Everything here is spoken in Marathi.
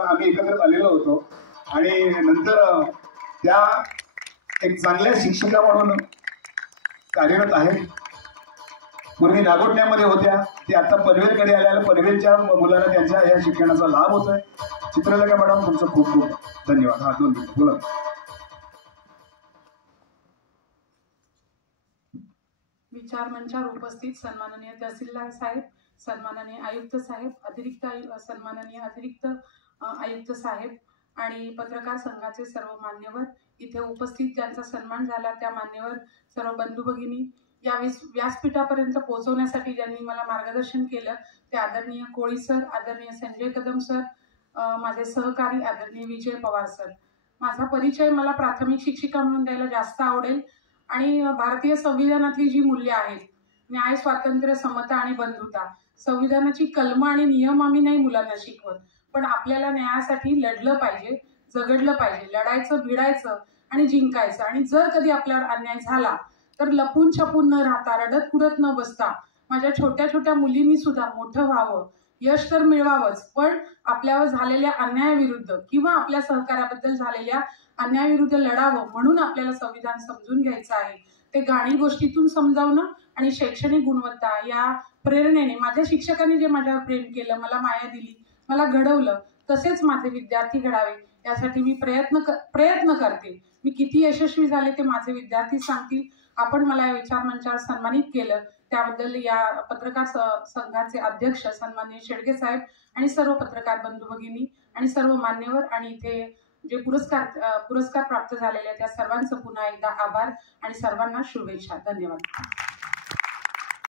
आम्ही एकत्र आलेलो होतो आणि नंतर त्या एक चांगल्या शिक्षिका म्हणून कार्यरत आहेत. पूर्वी नागोठण्यामध्ये होत्या, ते आता पनवेलकडे आल्याला पनवेलच्या मुलांना त्यांच्या या शिक्षणाचा लाभ होतोय. चित्रलेखा मॅडम तुमचं खूप खूप धन्यवाद. हा 2 मिनिट बोला. विचार मंचावर उपस्थित सन्माननीय तहसीलदार साहेब, सन्माननीय आयुक्त साहेब, सन्माननीय अतिरिक्त आयुक्त साहेब आणि पत्रकार संघाचे सर्व मान्यवर, इथे उपस्थित ज्यांचा सन्मान झाला त्या मान्यवर सर्व बंधू भगिनी, या व्यासपीठापर्यंत पोहोचवण्यासाठी ज्यांनी मला मार्गदर्शन केलं ते आदरणीय कोळी सर, आदरणीय संजय कदम सर, माझे सहकारी आदरणीय विजय पवार सर. माझा परिचय मला प्राथमिक शिक्षिका म्हणून द्यायला जास्त आवडेल आणि भारतीय संविधानातली जी मूल्य आहेत, न्याय, स्वातंत्र्य, समता आणि बंधुता, संविधानाची कलमं आणि नियम आम्ही नाही मुलांना शिकवत, पण आपल्याला न्यायासाठी लढलं पाहिजे, झगडलं पाहिजे, लढायचं, भिडायचं आणि जिंकायचं. आणि जर कधी आपल्यावर अन्याय झाला तर लपून छपून न राहता, रडत कुडत न बसता, माझ्या छोट्या छोट्या मुलींनी सुद्धा मोठं व्हावं, यश तर मिळवावंच, पण आपल्यावर झालेल्या अन्यायाविरुद्ध किंवा आपल्या सहकार्याबद्दल झालेल्या अन्यायाविरुद्ध लढावं. म्हणून आपल्याला संविधान समजून घ्यायचं आहे. ते गाणी गोष्टीतून समजावणं आणि शैक्षणिक गुणवत्ता या प्रेरणेने, माझ्या शिक्षकांनी जे माझ्यावर प्रेम केलं, मला माया दिली, मला घडवलं, तसेच माझे विद्यार्थी घडावे यासाठी मी प्रयत्न करते. मी किती यशस्वी झाले ते माझे विद्यार्थी सांगतील. आपण मला या विचार मंचावर सन्मानित केलं त्याबद्दल या पत्रकार संघाचे अध्यक्ष सन्माननीय शेडगे साहेब आणि सर्व पत्रकार बंधू भगिनी आणि सर्व मान्यवर आणि इथे जे पुरस्कार प्राप्त झालेले त्या सर्वांचं पुन्हा एकदा आभार आणि सर्वांना शुभेच्छा. धन्यवाद.